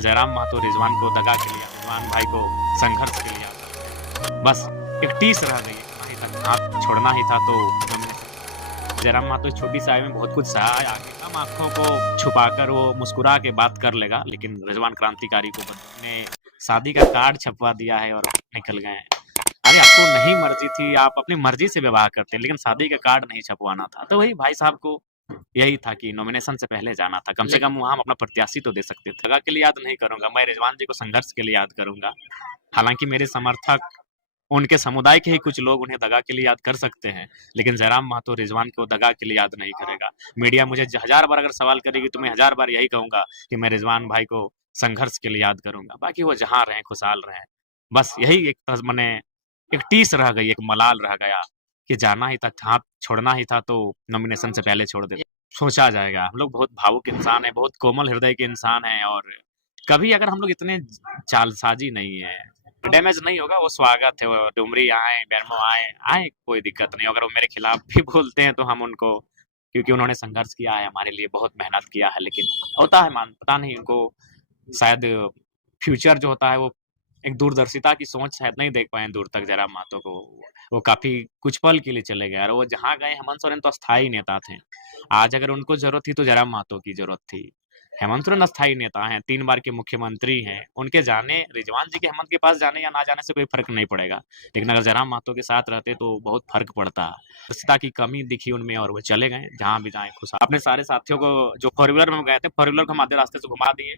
जयराम महतो रिजवान को दगा के लिया, रिजवान भाई को संघर्ष के लिया। बस एक टीस रह गई, इतना ही तक हाथ छोड़ना ही था। तो जयराम महतो छोटी सी आयु में बहुत कुछ सहा है। आगे हम आंखों को छुपाकर वो मुस्कुरा के बात कर लेगा, लेकिन रिजवान क्रांतिकारी को ने शादी का कार्ड छपवा दिया है और निकल गए हैं। अरे आपको नहीं मर्जी थी, आप अपनी मर्जी से विवाह करते, लेकिन शादी का कार्ड नहीं छपवाना था। तो वही भाई साहब को यही था कि नॉमिनेशन से पहले जाना था, कम से कम वहाँ हम अपना प्रत्याशी तो दे सकते थे। दगा के लिए याद नहीं करूंगा, मैं रिजवान जी को संघर्ष के लिए याद करूंगा। हालांकि मेरे समर्थक, उनके समुदाय के ही कुछ लोग उन्हें दगा के लिए याद कर सकते हैं, लेकिन जयराम महतो रिजवान को दगा के लिए याद नहीं करेगा। मीडिया मुझे 1000 बार अगर सवाल करेगी तो मैं 1000 बार यही कहूंगा कि मैं रिजवान भाई को संघर्ष के लिए याद करूंगा। बाकी वो जहां रहे खुशहाल रहे, बस यही एक मैंने एक टीस रह गई, एक मलाल रह गया कि जाना ही था, हाथ छोड़ना ही था तो नॉमिनेशन से पहले छोड़ दे। सोचा जाएगा, हम लोग बहुत भावुक इंसान है, बहुत कोमल हृदय के इंसान हैं, और कभी अगर हम लोग इतने चालसाजी नहीं है, डैमेज नहीं होगा। वो स्वागत है, वो डुमरी आए, बेरमो आए आए, कोई दिक्कत नहीं। अगर वो मेरे खिलाफ भी बोलते हैं तो हम उनको, क्योंकि उन्होंने संघर्ष किया है हमारे लिए, बहुत मेहनत किया है, लेकिन होता है मान, पता नहीं उनको शायद फ्यूचर जो होता है वो एक दूरदर्शिता की सोच शायद नहीं देख पाए दूर तक जयराम महतो को। वो काफी कुछ पल के लिए चले गए और वो जहाँ गए, हेमंत सोरेन तो अस्थायी नेता थे। आज अगर उनको जरूरत थी तो जयराम महतो की जरूरत थी। हेमंत सोरेन अस्थायी नेता हैं, 3 बार के मुख्यमंत्री हैं। उनके जाने, रिजवान जी के हेमंत के पास जाने या ना जाने से कोई फर्क नहीं पड़ेगा, लेकिन अगर जयराम महतो के साथ रहते तो बहुत फर्क पड़ता। दूरदर्शिता की कमी दिखी उनमें और वो चले गए, जहाँ भी जाए खुश। अपने सारे साथियों को, जो फोर व्हीलर में गए थे, फोर व्हीलर को हम आधे रास्ते से घुमा दिए।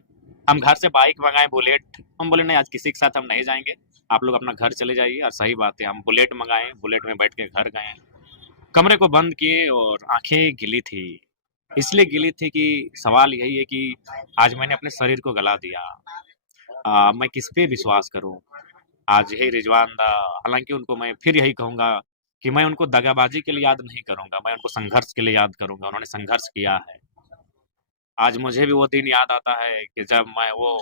हम घर से बाइक मंगाए, बुलेट। हम बोले नहीं, आज किसी के साथ हम नहीं जाएंगे, आप लोग अपना घर चले जाइए। और सही बात है, हम बुलेट मंगाए, बुलेट में बैठ के घर गए, कमरे को बंद किए और आंखें गिली थी। इसलिए गिली थी कि सवाल यही है कि आज मैंने अपने शरीर को गला दिया। मैं किस पे विश्वास करूं? आज यही रिजवान दा, हालांकि उनको मैं फिर यही कहूंगा कि मैं उनको दगाबाजी के लिए याद नहीं करूंगा, मैं उनको संघर्ष के लिए याद करूंगा। उन्होंने संघर्ष किया है। आज मुझे भी वो दिन याद आता है कि जब मैं वो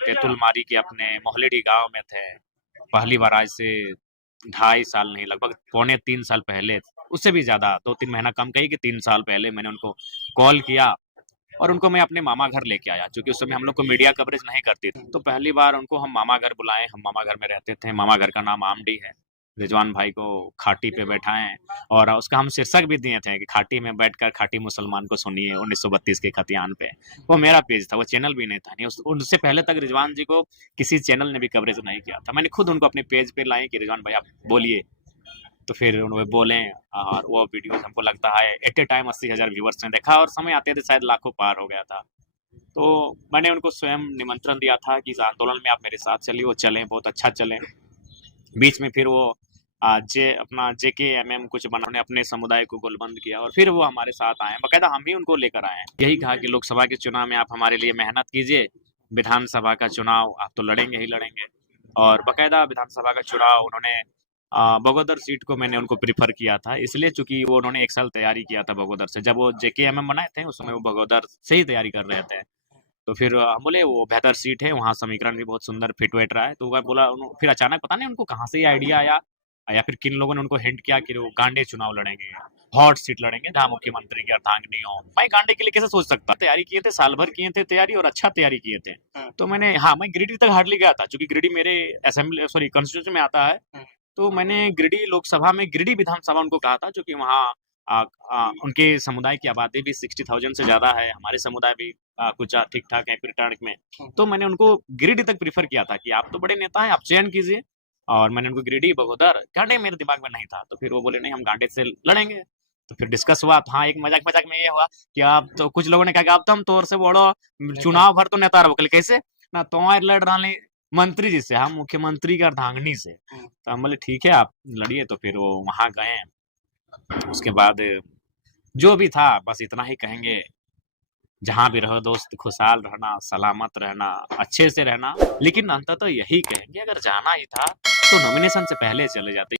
तेतुलमारी के अपने मोहलेडी गांव में थे, पहली बार, आज से 2.5 साल नहीं, लगभग पौने 3 साल पहले, उससे भी ज्यादा, 2-3 महीना कम कही कि 3 साल पहले मैंने उनको कॉल किया और उनको मैं अपने मामा घर लेके आया, क्योंकि उस समय हम लोग को मीडिया कवरेज नहीं करती थी। तो पहली बार उनको हम मामा घर बुलाए, हम मामा घर में रहते थे, मामा घर का नाम आमडी है। रिजवान भाई को खाटी पे बैठाएं और उसका हम शीर्षक भी दिए थे कि खाटी में बैठकर खाटी मुसलमान को सुनिए 1932 के खतियान पे। वो मेरा पेज था, वो चैनल भी नहीं था, नहीं उससे पहले तक रिजवान जी को किसी चैनल ने भी कवरेज नहीं किया था। मैंने खुद उनको अपने पेज पे लाए कि रिजवान भाई आप बोलिए, तो फिर उन्होंने बोले और वो वीडियो हमको लगता है एट ए टाइम 80,000 व्यूवर्स ने देखा और समय आते थे शायद लाखों पार हो गया था। तो मैंने उनको स्वयं निमंत्रण दिया था कि इस आंदोलन में आप मेरे साथ चलिए, वो चलें, बहुत अच्छा चलें। बीच में फिर वो अपना JKMM कुछ बनाने, अपने समुदाय को गोलबंद किया और फिर वो हमारे साथ आए। बाकायदा हम भी उनको लेकर आए, यही कहा कि लोकसभा के चुनाव में आप हमारे लिए मेहनत कीजिए, विधानसभा का चुनाव आप तो लड़ेंगे ही लड़ेंगे। और बाकायदा विधानसभा का चुनाव उन्होंने बगोदर सीट को मैंने उनको प्रीफर किया था, इसलिए चूंकि वो उन्होंने 1 साल तैयारी किया था बगोदर से। जब वो JKMM बनाए थे उस समय वो बगोदर से ही तैयारी कर रहे थे। तो फिर हम बोले वो बेहतर सीट है, वहाँ समीकरण भी बहुत सुंदर फिट वेट रहा है। तो मैं बोला, फिर अचानक पता नहीं उनको कहाँ से ये आइडिया आया या फिर किन लोगों ने उनको हिंट किया कि वो गांडे चुनाव लड़ेंगे, हॉट सीट लड़ेंगे जहाँ मुख्यमंत्री की अर्धांगिनी हो। मैं गांडे के लिए कैसे सोच सकता, तैयारी किए थे, साल भर किए थे तैयारी और अच्छा तैयारी किए थे। तो मैंने, हाँ, मैं गिरिडीह तक हार्डली गया था, क्योंकि गिरिडीह मेरे असेंबली सॉरी कॉन्स्टिट्यूशन में आता है। तो मैंने गिरिडीह लोकसभा में, गिरिडीह विधानसभा उनको कहा था, क्योंकि वहाँ उनके समुदाय की आबादी भी 60,000 से ज्यादा है, हमारे समुदाय भी कुछ ठीक ठाक है रिटर्न में। तो मैंने उनको गिरिडीह तक प्रीफर किया था कि आप तो बड़े नेता हैं, आप चयन कीजिए। और मैंने उनको गिरिडीह, बगोदर, गांडे मेरे दिमाग में नहीं था। तो फिर वो बोले नहीं, हम गांडे से लड़ेंगे। तो फिर डिस्कस हुआ। तो हाँ, एक मजाक मजाक में ये हुआ कि आप तो, कुछ लोगों ने कहा कि आप तो हम तोर से बड़ो चुनाव भर तो नेता रहो, कैसे ना तुम्हारे लड़ रहे मंत्री जी से, हम मुख्यमंत्री की अर्धांगिनी से। तो हम बोले ठीक है आप लड़िए। तो फिर वो वहां गए, उसके बाद जो भी था बस इतना ही कहेंगे, जहां भी रहो दोस्त, खुशहाल रहना, सलामत रहना, अच्छे से रहना। लेकिन अंततः यही कहेंगे, अगर जाना ही था तो नॉमिनेशन से पहले चले जाते।